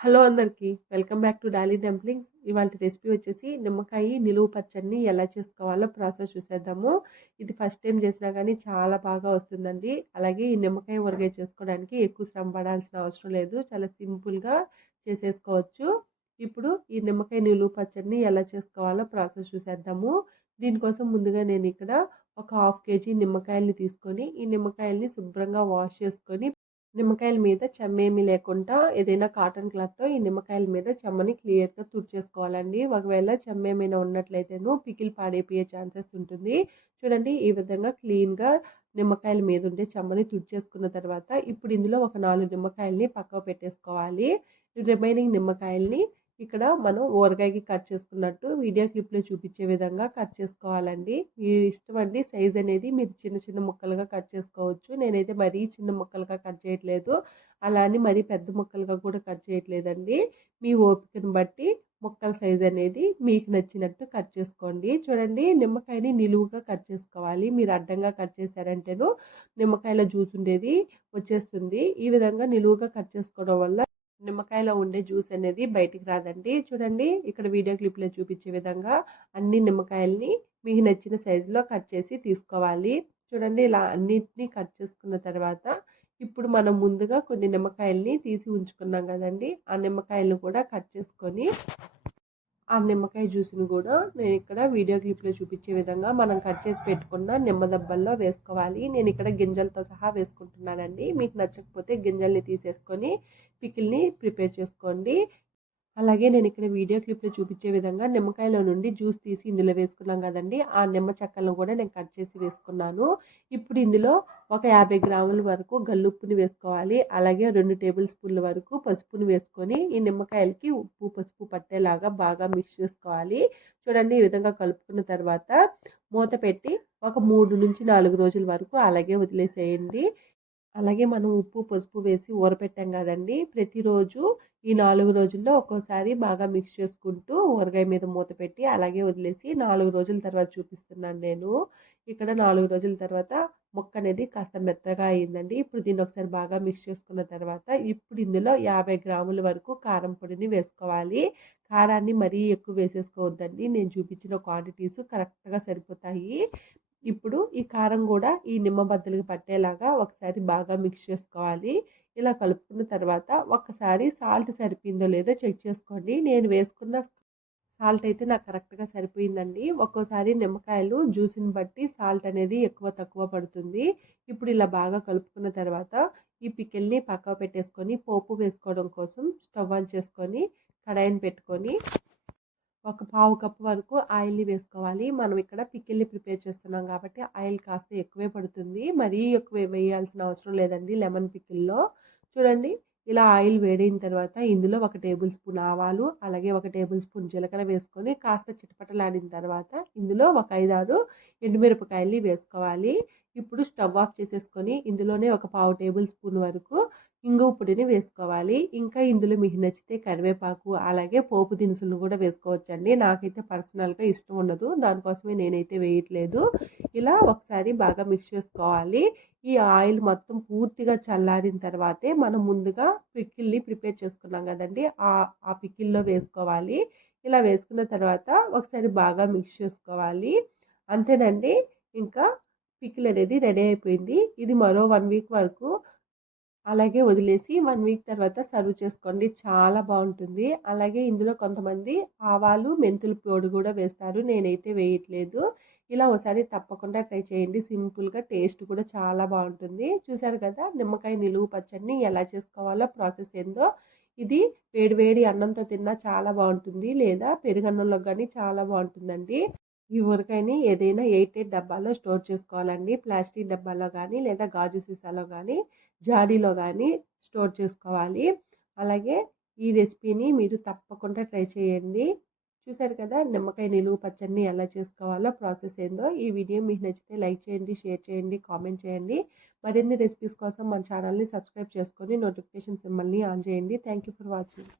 Hello అందరికీ. Welcome back to Dolly dumplings. ఇవాల్టి recipe వచ్చేసి నిమ్మకాయ నిలువ పచ్చడిని ఎలా చేసుకోవాలో ప్రాసెస్ చూసేద్దాము. ఇది ఫస్ట్ టైం చేసినా కానీ చాలా బాగా వస్తుందండి. అలాగే ఈ నిమ్మకాయ ఊరగాయ చేసుకోవడానికి ఎక్కువ శ్రమ పడాల్సిన అవసరం లేదు. చాలా సింపుల్గా చేసేసుకోవచ్చు. ఇప్పుడు ఈ నిమ్మకాయ నిలువ పచ్చడిని ఎలా చేసుకోవాలో ప్రాసెస్ చూసేద్దాము. దీనికోసం ముందుగా నేను ఇక్కడ ఒక 1/2 కేజీ నిమ్మకాయల్ని తీసుకొని ఈ నిమ్మకాయల్ని శుభ్రంగా వాష్ చేసుకొని నిమ్మకాయల మీద చెమ్మేమీ లేకుండా ఏదైనా కాటన్ క్లాత్‌తో ఈ నిమ్మకాయల మీద చెమ్మని క్లియర్‌గా తుడిచేసుకోవాలండి. ఒకవేళ చెమ్మేమైనా ఉన్నట్లయితేను పికిల్ పాడైపోయే ఛాన్సెస్ ఉంటుంది. చూడండి ఈ విధంగా క్లీన్‌గా నిమ్మకాయల మీద ఉండే చెమ్మని తుడిచేసుకున్న తర్వాత ఇప్పుడు ఇందులో ఒక 4 నిమ్మకాయల్ని పక్కకు పెట్టేసుకోవాలి. రిమైనింగ్ నిమ్మకాయల్ని ఇక్కడ మనం ఊరగాయకి కట్ చేసుకున్నట్టు వీడియో క్లిప్‌లో చూపించే విధంగా కట్ చేసుకోవాలండి. మీ ఇష్టం అండి, సైజ్ అనేది మీరు చిన్న చిన్న ముక్కలుగా కట్ చేసుకోవచ్చు. నేనైతే మరీ చిన్న ముక్కలుగా కట్ చేయట్లేదు. అలా అని మరీ పెద్ద ముక్కలుగా కూడా కట్ చేయట్లేదండి. మీ ఓపికను బట్టి ముక్కల సైజ్ అనేది మీకు నచ్చినట్టు కట్ చేసుకోండి. చూడండి నిమ్మకాయని నిలువుగా కట్ చేసుకోవాలి. మీరు అడ్డంగా కట్ చేశారంటేను నిమ్మకాయలో జ్యూస్ ఉండేది వచ్చేస్తుంది. ఈ విధంగా నిలువుగా కట్ చేసుకోవడం వల్ల నిమ్మకాయలో ఉండే జ్యూస్ అనేది బయటికి రాదండి. చూడండి ఇక్కడ వీడియో క్లిప్లో చూపించే విధంగా అన్ని నిమ్మకాయల్ని మీకు నచ్చిన సైజులో కట్ చేసి తీసుకోవాలి. చూడండి ఇలా అన్నిటినీ కట్ చేసుకున్న తర్వాత ఇప్పుడు మనం ముందుగా కొన్ని నిమ్మకాయల్ని తీసి ఉంచుకున్నాం కదండి, ఆ నిమ్మకాయలను కూడా కట్ చేసుకొని ఆ నిమ్మకాయ జ్యూస్ని కూడా నేను ఇక్కడ వీడియో క్లిప్లో చూపించే విధంగా మనం కట్ చేసి పెట్టుకున్న నిమ్మదబ్బల్లో వేసుకోవాలి. నేను ఇక్కడ గింజలతో సహా వేసుకుంటున్నానండి. మీకు నచ్చకపోతే గింజల్ని తీసేసుకొని పికిల్ని ప్రిపేర్ చేసుకోండి. అలాగే నేను ఇక్కడ వీడియో క్లిప్లో చూపించే విధంగా నిమ్మకాయలో నుండి జ్యూస్ తీసి ఇందులో వేసుకున్నాం కదండి, ఆ నిమ్మ చెక్కలను కూడా నేను కట్ చేసి వేసుకున్నాను. ఇప్పుడు ఇందులో ఒక 50 గ్రాముల వరకు గల్లుప్పుని వేసుకోవాలి. అలాగే 2 టేబుల్ స్పూన్ల వరకు పసుపుని వేసుకొని ఈ నిమ్మకాయలకి ఉప్పు పసుపు పట్టేలాగా బాగా మిక్స్ చేసుకోవాలి. చూడండి ఈ విధంగా కలుపుకున్న తర్వాత మూత పెట్టి ఒక 3 నుంచి 4 రోజుల వరకు అలాగే వదిలేసేయండి. అలాగే మనం ఉప్పు పసుపు వేసి ఊరపెట్టాం కదండి, ప్రతిరోజు ఈ 4 రోజుల్లో ఒక్కోసారి బాగా మిక్స్ చేసుకుంటూ ఊరగాయ మీద మూత పెట్టి అలాగే వదిలేసి 4 రోజుల తర్వాత చూపిస్తున్నాను నేను. ఇక్కడ 4 రోజుల తర్వాత ముక్క అనేది కాస్త మెత్తగా అయిందండి. ఇప్పుడు దీన్ని ఒకసారి బాగా మిక్స్ చేసుకున్న తర్వాత ఇప్పుడు ఇందులో 50 గ్రాముల వరకు కారం పొడిని వేసుకోవాలి. కారాన్ని మరీ ఎక్కువ వేసేసుకోవద్దండి. నేను చూపించిన క్వాంటిటీస్ కరెక్ట్గా సరిపోతాయి. ఇప్పుడు ఈ కారం కూడా ఈ నిమ్మ బద్దలకి పట్టేలాగా ఒకసారి బాగా మిక్స్ చేసుకోవాలి. ఇలా కలుపుకున్న తర్వాత ఒక్కసారి సాల్ట్ సరిపోయిందో లేదో చెక్ చేసుకోండి. నేను వేసుకున్న సాల్ట్ అయితే నాకు కరెక్ట్గా సరిపోయిందండి. ఒక్కోసారి నిమ్మకాయలు జ్యూస్ని బట్టి సాల్ట్ అనేది ఎక్కువ తక్కువ పడుతుంది. ఇప్పుడు ఇలా బాగా కలుపుకున్న తర్వాత ఈ పికిల్ని పక్కకు పెట్టేసుకొని పోపు వేసుకోవడం కోసం స్టవ్ ఆన్ చేసుకొని కడాయిని పెట్టుకొని ఒక పావు కప్పు వరకు ఆయిల్ని వేసుకోవాలి. మనం ఇక్కడ పికిల్ని ప్రిపేర్ చేస్తున్నాం కాబట్టి ఆయిల్ కాస్త ఎక్కువే పడుతుంది. మరీ ఎక్కువ వేయాల్సిన అవసరం లేదండి లెమన్ పికిల్లో. చూడండి ఇలా ఆయిల్ వేడైన తర్వాత ఇందులో 1 టేబుల్ స్పూన్ ఆవాలు అలాగే 1 టేబుల్ స్పూన్ జీలకర్ర వేసుకొని కాస్త చిటపటలాడిన తర్వాత ఇందులో ఒక 5-6 ఎండుమిరపకాయల్ని వేసుకోవాలి. ఇప్పుడు స్టవ్ ఆఫ్ చేసేసుకొని ఇందులోనే ఒక పావు టేబుల్ స్పూన్ వరకు ఇంగువ పొడిని వేసుకోవాలి. ఇంకా ఇందులో మీకు నచ్చితే కరివేపాకు అలాగే పోపు దినుసులను కూడా వేసుకోవచ్చండి. నాకైతే పర్సనల్గా ఇష్టం ఉండదు, దానికోసమే నేనైతే వేయట్లేదు. ఇలా ఒకసారి బాగా మిక్స్ చేసుకోవాలి. ఈ ఆయిల్ మొత్తం పూర్తిగా చల్లారిన తర్వాతే మనం ముందుగా పికిల్ని ప్రిపేర్ చేసుకున్నాం కదండి, ఆ పికిల్లో వేసుకోవాలి. ఇలా వేసుకున్న తర్వాత ఒకసారి బాగా మిక్స్ చేసుకోవాలి. అంతేనండి, ఇంకా పికిల్ అనేది రెడీ అయిపోయింది. ఇది మరో 1 వీక్ వరకు అలాగే వదిలేసి 1 వీక్ తర్వాత సర్వ్ చేసుకోండి. చాలా బాగుంటుంది. అలాగే ఇందులో కొంతమంది ఆవాలు మెంతుల పొడి కూడా వేస్తారు, నేనైతే వేయట్లేదు. ఇలా ఒకసారి తప్పకుండా ట్రై చేయండి. సింపుల్గా టేస్ట్ కూడా చాలా బాగుంటుంది. చూసారు కదా నిమ్మకాయ నిలువ పచ్చడిని ఎలా చేసుకోవాలో ప్రాసెస్ ఏందో. ఇది వేడి వేడి అన్నంతో తిన్నా చాలా బాగుంటుంది, లేదా పెరుగన్నంలో కానీ చాలా బాగుంటుందండి. ఈ ఊరగాయని ఏదైనా ఎయిట్ డబ్బాలో స్టోర్ చేసుకోవాలండి. ప్లాస్టిక్ డబ్బాలో కానీ లేదా గాజు సీసాలో కానీ జాడీలో కానీ స్టోర్ చేసుకోవాలి. అలాగే ఈ రెసిపీని మీరు తప్పకుండా ట్రై చేయండి. చూసారు కదా నిమ్మకాయ నిలువ పచ్చడిని ఎలా చేసుకోవాలో ప్రాసెస్ ఏందో. ఈ వీడియో మీకు నచ్చితే లైక్ చేయండి, షేర్ చేయండి, కామెంట్ చేయండి. మరిన్ని రెసిపీస్ కోసం మన ఛానల్ని సబ్స్క్రైబ్ చేసుకొని నోటిఫికేషన్ సింబల్ని ఆన్ చేయండి. Thank you for watching.